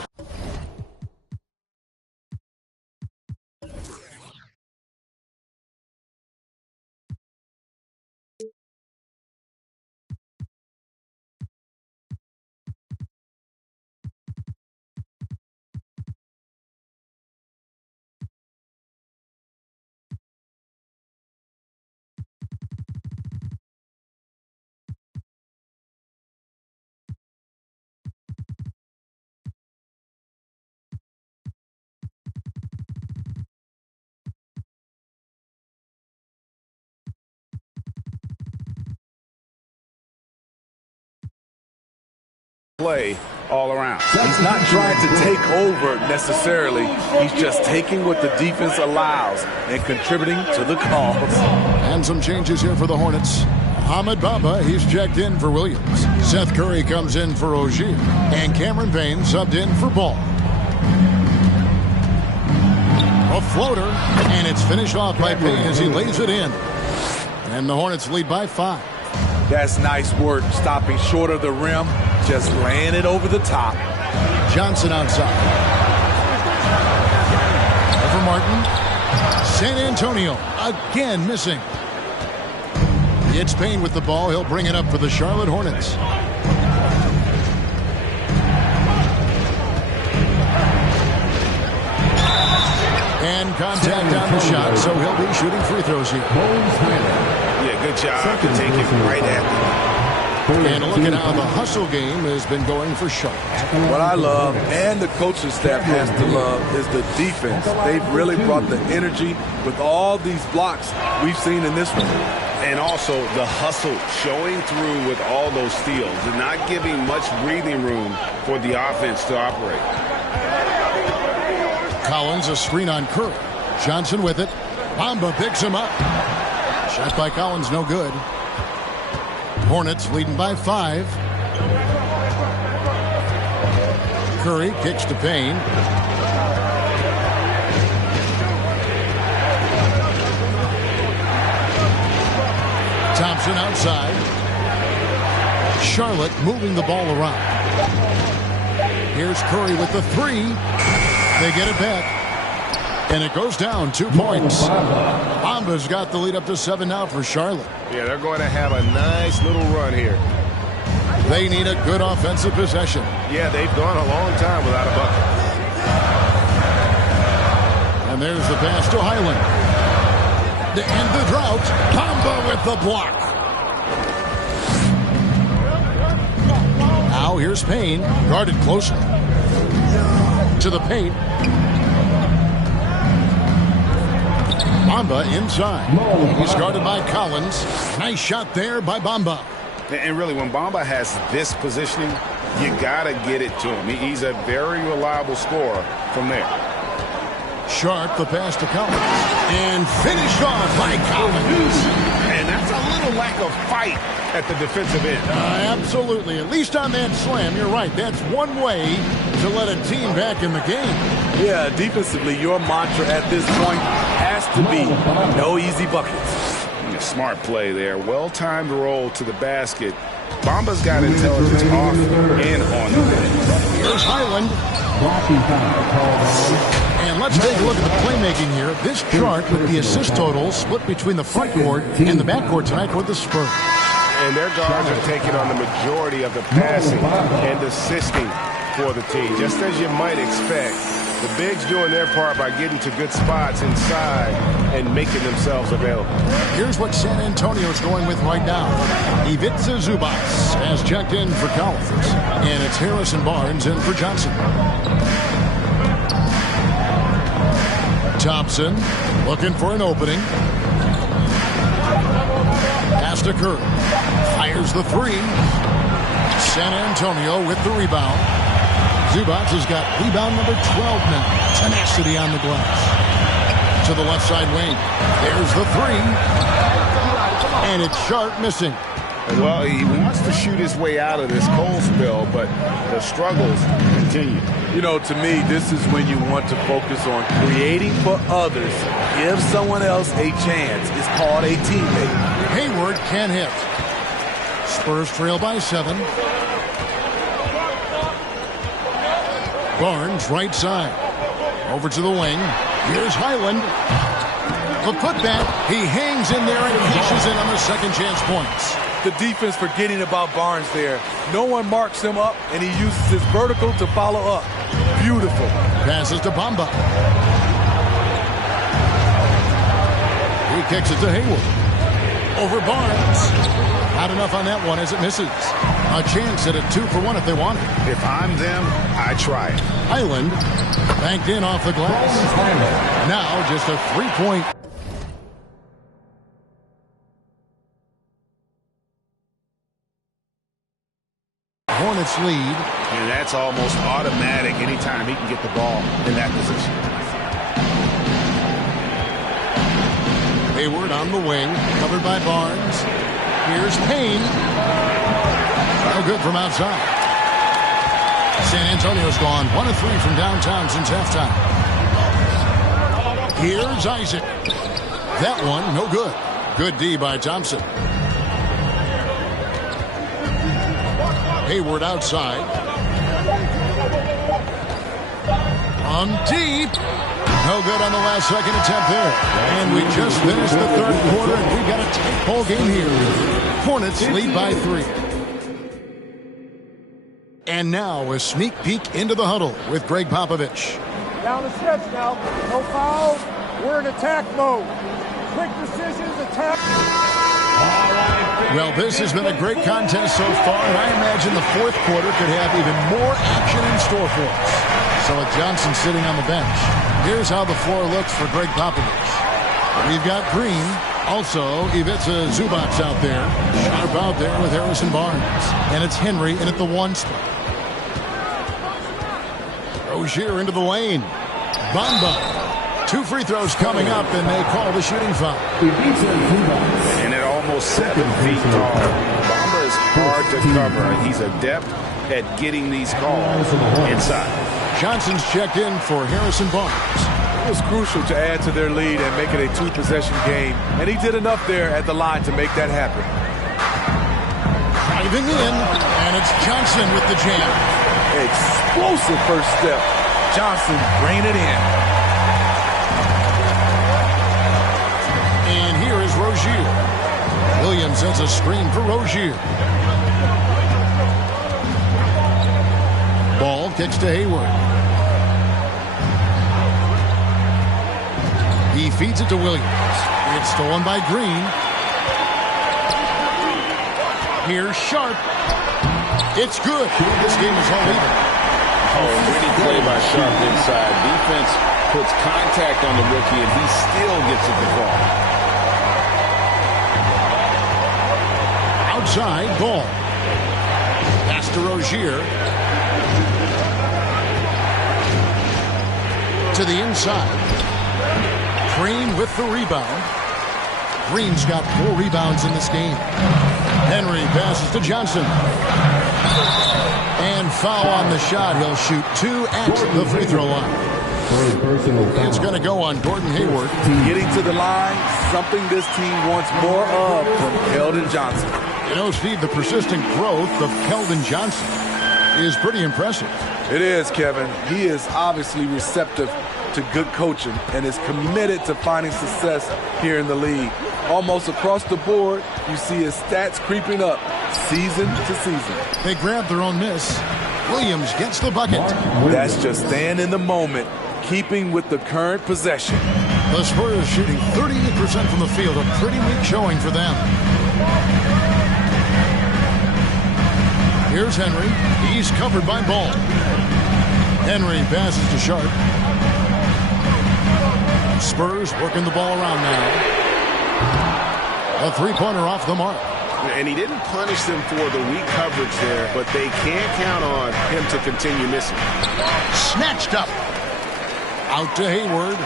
Play all around. He's not trying to take over necessarily. He's just taking what the defense allows and contributing to the cause. And some changes here for the Hornets. Ahmed Bamba, he's checked in for Williams. Seth Curry comes in for Ogier. And Cameron Payne subbed in for Ball. A floater, and it's finished off by Payne as he lays it in. And the Hornets lead by 5. That's nice work, stopping short of the rim, just laying it over the top. Johnson outside. Over Martin. San Antonio again missing. It's Payne with the ball. He'll bring it up for the Charlotte Hornets. And contact on the shot, so he'll be shooting free throws here. Yeah, good job to take it right at them. And look at how the hustle game has been going for Charlotte. What I love, and the coaching staff has to love, is the defense. They've really brought the energy with all these blocks we've seen in this one. And also the hustle showing through with all those steals and not giving much breathing room for the offense to operate. Collins, a screen on Curry. Johnson with it. Bamba picks him up. Shot by Collins, no good. Hornets leading by 5. Curry kicks to Payne. Thompson outside. Charlotte moving the ball around. Here's Curry with the 3. They get it back. And it goes down 2 points. Bamba's got the lead up to 7 now for Charlotte. Yeah, they're going to have a nice little run here. They need a good offensive possession. Yeah, they've gone a long time without a bucket. And there's the pass to Highland. To end the drought, Bamba with the block. Now here's Payne, guarded closely. To the paint. Bamba inside. He's guarded by Collins. Nice shot there by Bamba. And really, when Bamba has this positioning, you got to get it to him. He's a very reliable scorer from there. Sharp, the pass to Collins. And finished off by Collins. And that's a little lack of fight at the defensive end. Absolutely. At least on that slam, you're right. That's one way to let a team back in the game. Yeah, defensively, your mantra at this point has to be no easy buckets. Smart play there. Well-timed roll to the basket. Bamba's got intelligence off and on the bench. Here's Highland. And let's take a look at the playmaking here. This chart with the assist totals split between the front court and the back court tonight for the Spurs. And their guards are taking on the majority of the passing and assisting for the team, just as you might expect. The bigs doing their part by getting to good spots inside and making themselves available. Here's what San Antonio's going with right now. Ivica Zubac has checked in for Collins. And it's Harrison Barnes in for Johnson. Thompson looking for an opening. Pass to Curry. Fires the 3. San Antonio with the rebound. Zubac has got rebound number 12 now. Tenacity on the glass. To the left side wing. There's the 3. And it's Sharp missing. Well, he wants to shoot his way out of this cold spell, but the struggles continue. You know, to me, this is when you want to focus on creating for others. Give someone else a chance. It's called a teammate. Hayward can't hit. Spurs trail by 7. Barnes right side. Over to the wing. Here's Highland. The putback. He hangs in there and cashes in on the second chance points. The defense forgetting about Barnes there. No one marks him up, and he uses his vertical to follow up. Beautiful. Passes to Bamba. He kicks it to Hayward. Over Barnes. Not enough on that one as it misses. A chance at a 2-for-1 if they want it. If I'm them, I try it. Highland banked in off the glass. Now just a 3-point. Hornets lead. And that's almost automatic anytime he can get the ball in that position. Hayward on the wing, covered by Barnes. Here's Payne. No good from outside. San Antonio's gone 1 of 3 from downtown since halftime. Here's Isaac. That one, no good. Good D by Thompson. Hayward outside. From deep. No good on the last second attempt there. And we just finished the third quarter, and we've got a tight ball game here. Hornets lead by 3. And now a sneak peek into the huddle with Greg Popovich. Down the stretch now. No foul. We're in attack mode. Quick decisions, attack. Well, this has been a great contest so far, and I imagine the fourth quarter could have even more action in store for us. So with Johnson sitting on the bench, here's how the floor looks for Greg Popovich. We've got Green, also Ivica Zubac out there, Sharp out there with Harrison Barnes, and it's Henry in at the 1 spot. Rozier into the lane. Bamba. 2 free throws coming up, and they call the shooting foul. And at almost 7 feet tall, Bamba is hard to cover. He's adept at getting these calls inside. Johnson's checked in for Harrison Barnes. It was crucial to add to their lead and make it a 2-possession game, and he did enough there at the line to make that happen. Driving in, and it's Johnson with the jam. Explosive first step. Johnson bringing it in. And here is Rozier. Williams sends a screen for Rozier. Ball kicks to Hayward. He feeds it to Williams. It's stolen by Green. Here's Sharp. It's good. This game is all even. Pretty play by Sharp inside. Defense puts contact on the rookie, and he still gets it to fall. Outside, ball. Pass to Rozier. To the inside. Green with the rebound. Green's got 4 rebounds in this game. Henry passes to Johnson. And foul on the shot. He'll shoot 2 at the free throw line. It's going to go on Gordon Hayward. Getting to the line, something this team wants more of from Keldon Johnson. You know, Steve, the persistent growth of Keldon Johnson is pretty impressive. It is, Kevin. He is obviously receptive to good coaching and is committed to finding success here in the league. Almost across the board, you see his stats creeping up season to season. They grab their own miss. Williams gets the bucket. That's just staying in the moment, keeping with the current possession. The Spurs shooting 38% from the field, a pretty weak showing for them. Here's Henry. He's covered by Ball. Henry passes to Sharp. Spurs working the ball around now. A 3-pointer off the mark. And he didn't punish them for the weak coverage there, but they can't count on him to continue missing. Snatched up. Out to Hayward.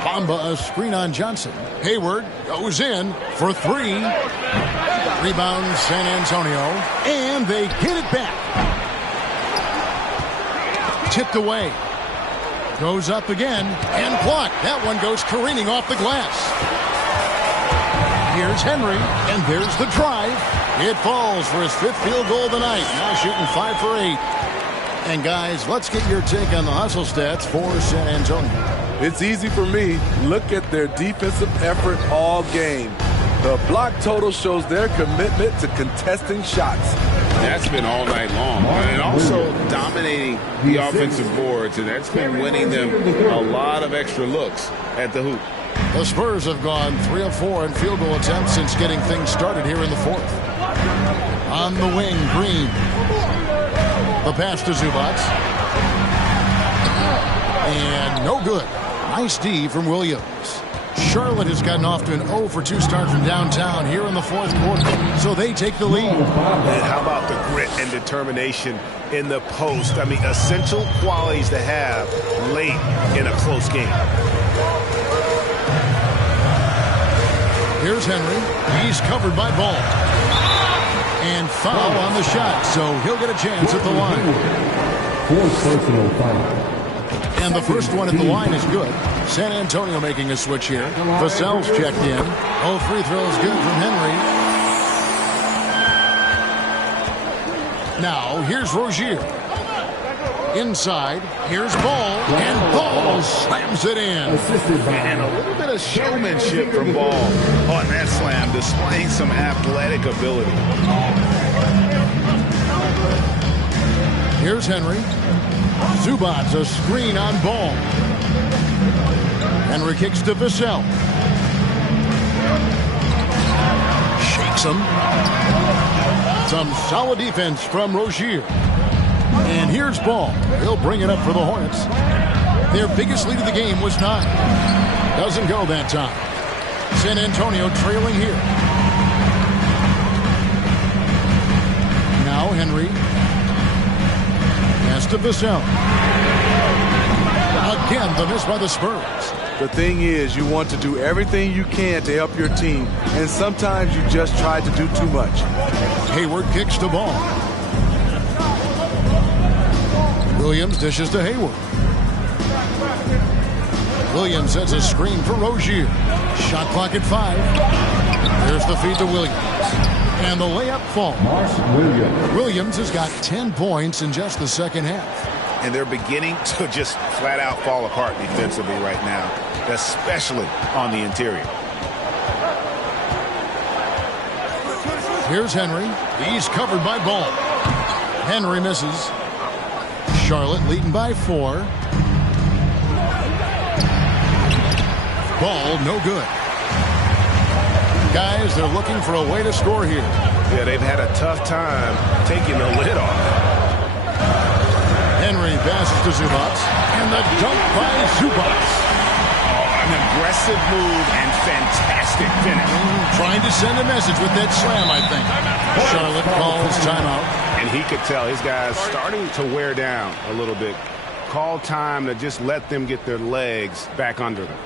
Bamba, a screen on Johnson. Hayward goes in for 3. Rebound San Antonio. And they get it back. Tipped away. Goes up again and blocked. That one goes careening off the glass. Here's Henry, and there's the drive. It falls for his 5th field goal of the night. Now shooting 5 for 8. And guys, let's get your take on the hustle stats for San Antonio. It's easy for me. Look at their defensive effort all game. The block total shows their commitment to contesting shots. That's been all night long. And also dominating the offensive boards, and that's been winning them a lot of extra looks at the hoop. The Spurs have gone 3 of 4 in field goal attempts since getting things started here in the 4th. On the wing, Green. The pass to Zubac. And no good. Nice D from Williams. Charlotte has gotten off to an 0 for 2 start from downtown here in the fourth quarter, so they take the lead. And how about the grit and determination in the post? I mean, essential qualities to have late in a close game. Here's Henry. He's covered by Ball. And foul on the shot, so he'll get a chance at the line. 4 personal foul. And the first one at the line is good. San Antonio making a switch here. Vassell's checked in. All free throws good from Henry. Now, here's Rozier. Inside, here's Ball. And Ball slams it in. And a little bit of showmanship from Ball on that slam, displaying some athletic ability. Here's Henry. Zubats a screen on Ball. Henry kicks to Vassell. Shakes him. Some solid defense from Rozier. And here's Ball. He'll bring it up for the Hornets. Their biggest lead of the game was 9. Doesn't go that time. San Antonio trailing here. Now Henry. Pass to Vassell. Again, the miss by the Spurs. The thing is, you want to do everything you can to help your team, and sometimes you just try to do too much. Hayward kicks the ball. Williams dishes to Hayward. Williams sets a screen for Rozier. Shot clock at 5. There's the feed to Williams. And the layup falls. Williams has got 10 points in just the second half. And they're beginning to just flat out fall apart defensively right now, especially on the interior. Here's Henry. He's covered by Ball. Henry misses. Charlotte leading by 4. Ball no good. Guys, they're looking for a way to score here. Yeah, they've had a tough time taking the lid off. Henry passes to Zubats. And the dunk by Zubats. An aggressive move and fantastic finish. Trying to send a message with that slam, I think. Charlotte calls timeout. And he could tell his guys starting to wear down a little bit. Call time to just let them get their legs back under them.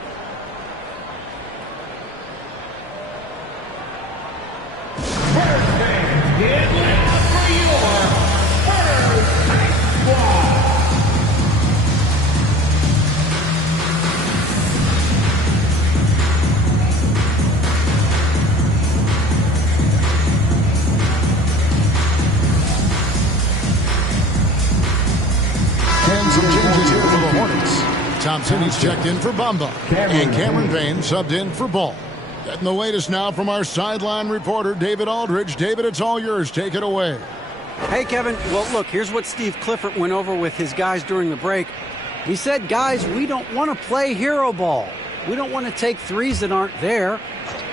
Thompson, he's checked in for Bamba. And Cameron Payne subbed in for Ball. Getting the latest now from our sideline reporter, David Aldridge. David, it's all yours. Take it away. Hey, Kevin. Well, look, here's what Steve Clifford went over with his guys during the break. He said, guys, we don't want to play hero ball. We don't want to take threes that aren't there.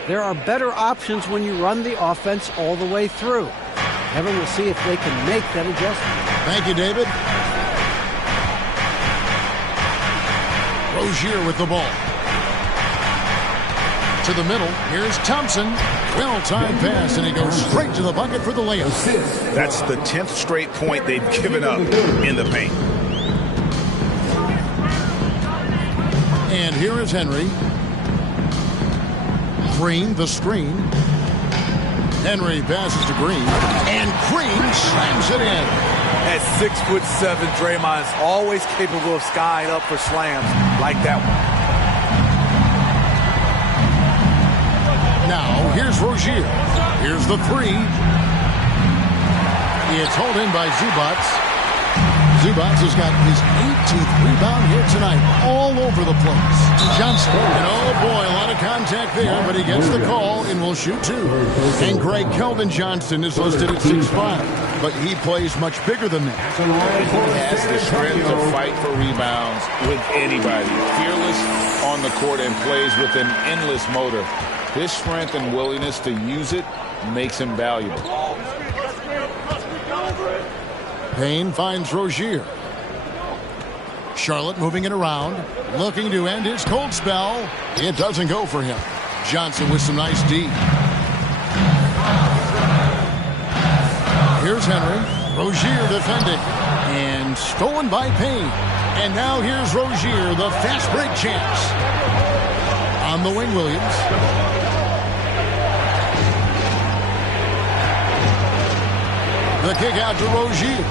There are better options when you run the offense all the way through. Kevin, we'll see if they can make that adjustment. Thank you, David. Rozier with the ball. To the middle. Here's Thompson. Well-timed pass, and he goes straight to the bucket for the layup. That's the 10th straight point they've given up in the paint. And here is Henry. Green, the screen. Henry passes to Green. And Green slams it in. At 6'7", Draymond is always capable of skying up for slams like that one. Now, here's Rozier. Here's the 3. It's hauled in by Zubats. Zubats has got his 18th rebound here tonight, all over the place. Johnson, and oh boy, a lot of contact there, but he gets the call and will shoot 2. And Greg Kelvin Johnson is listed at 6'5", but he plays much bigger than that. He has the strength to fight for rebounds with anybody. Fearless on the court and plays with an endless motor. His strength and willingness to use it makes him valuable. Payne finds Rozier. Charlotte moving it around, looking to end his cold spell. It doesn't go for him. Johnson with some nice D. Here's Henry. Rozier defending. And stolen by Payne. And now here's Rozier, the fast break chance. On the wing, Williams. The kick out to Rozier.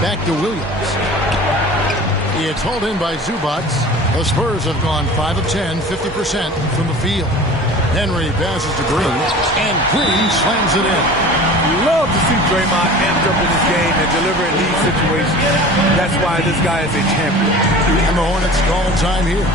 Back to Williams. It's hauled in by Zubac. The Spurs have gone 5 of 10, 50% from the field. Henry passes to Green, and Green slams it in. Love to see Draymond amped up in this game and deliver in these situations. That's why this guy is a champion. And the Hornets call time here.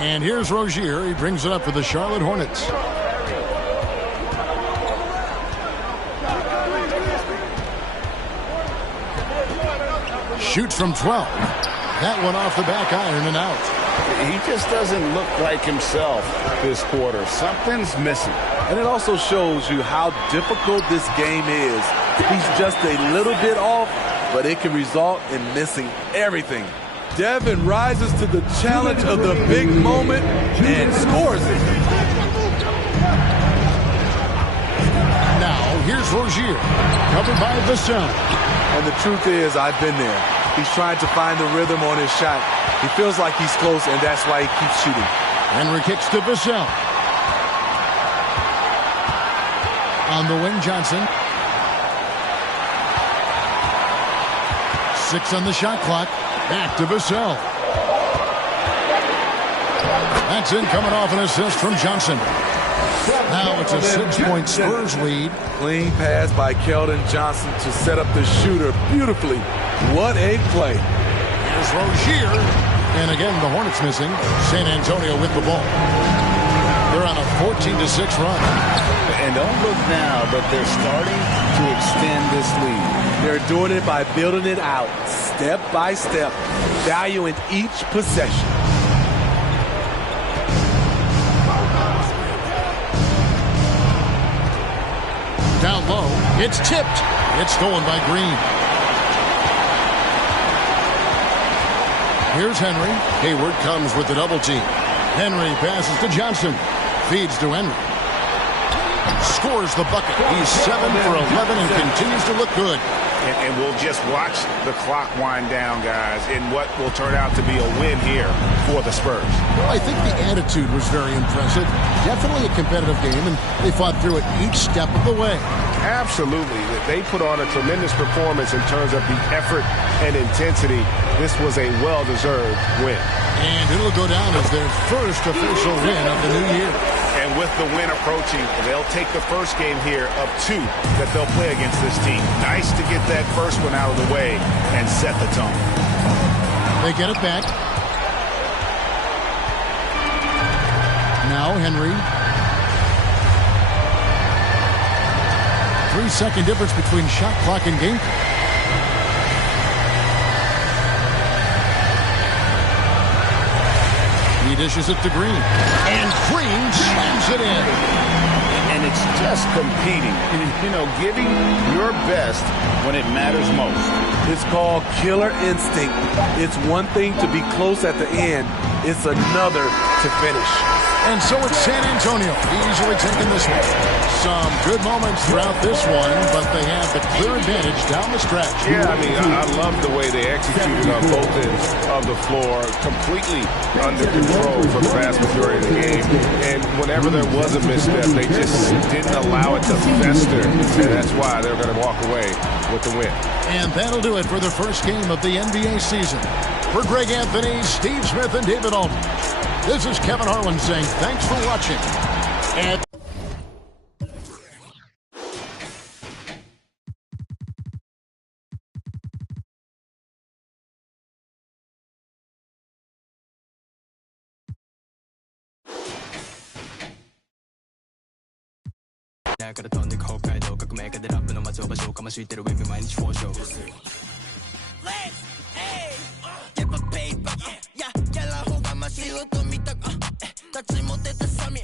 And here's Rozier. He brings it up for the Charlotte Hornets. Shoots from 12. That one off the back iron and out. He just doesn't look like himself this quarter. Something's missing. And it also shows you how difficult this game is. He's just a little bit off, but it can result in missing everything. Devin rises to the challenge of the big moment and scores it. Now, here's Rozier, covered by Vassell. And the truth is, I've been there. He's trying to find the rhythm on his shot. He feels like he's close, and that's why he keeps shooting. Henry kicks to Vassell. On the wing, Johnson. 6 on the shot clock. Back to Vassell. That's in, coming off an assist from Johnson. Now it's a 6-point Spurs lead. Clean pass by Keldon Johnson to set up the shooter beautifully. What a play. Here's Rozier. And again, the Hornets missing. San Antonio with the ball. They're on a 14-6 run. And don't look now, but they're starting to extend this lead. They're doing it by building it out, step by step, valuing each possession. Down low, it's tipped. It's stolen by Green. Here's Henry. Hayward comes with the double team. Henry passes to Johnson. Feeds to Henry. Scores the bucket. He's 7 for 11 and continues to look good. And we'll just watch the clock wind down, guys, in what will turn out to be a win here for the Spurs. Well, I think the attitude was very impressive. Definitely a competitive game, and they fought through it each step of the way. Absolutely. They put on a tremendous performance in terms of the effort and intensity. This was a well-deserved win. And it'll go down as their first official win of the new year. And with the win approaching, they'll take the first game here of 2 that they'll play against this team. Nice to get that first one out of the way and set the tone. They get it back. Now Henry. 3-second difference between shot clock and game clock. He dishes it to Green. And Green slams it in. And it's just competing. You know, giving your best when it matters most. It's called killer instinct. It's one thing to be close at the end. It's another to finish. And so it's San Antonio easily taking this one. Some good moments throughout this one, but they have the clear advantage down the stretch. Yeah, I mean, I love the way they executed on both ends of the floor, completely under control for the vast majority of the game. And whenever there was a misstep, they just didn't allow it to fester, and that's why they're going to walk away with the win. And that'll do it for the first game of the NBA season. For Greg Anthony, Steve Smith, and David Aldridge, this is Kevin Harlan saying thanks for watching. Andから飛んでく北海道革命家でラップの松尾芭蕉かましいてるウェブ毎日フォーショー Get my paper, yeah, やらほうがま仕事見た立ちも出たサミ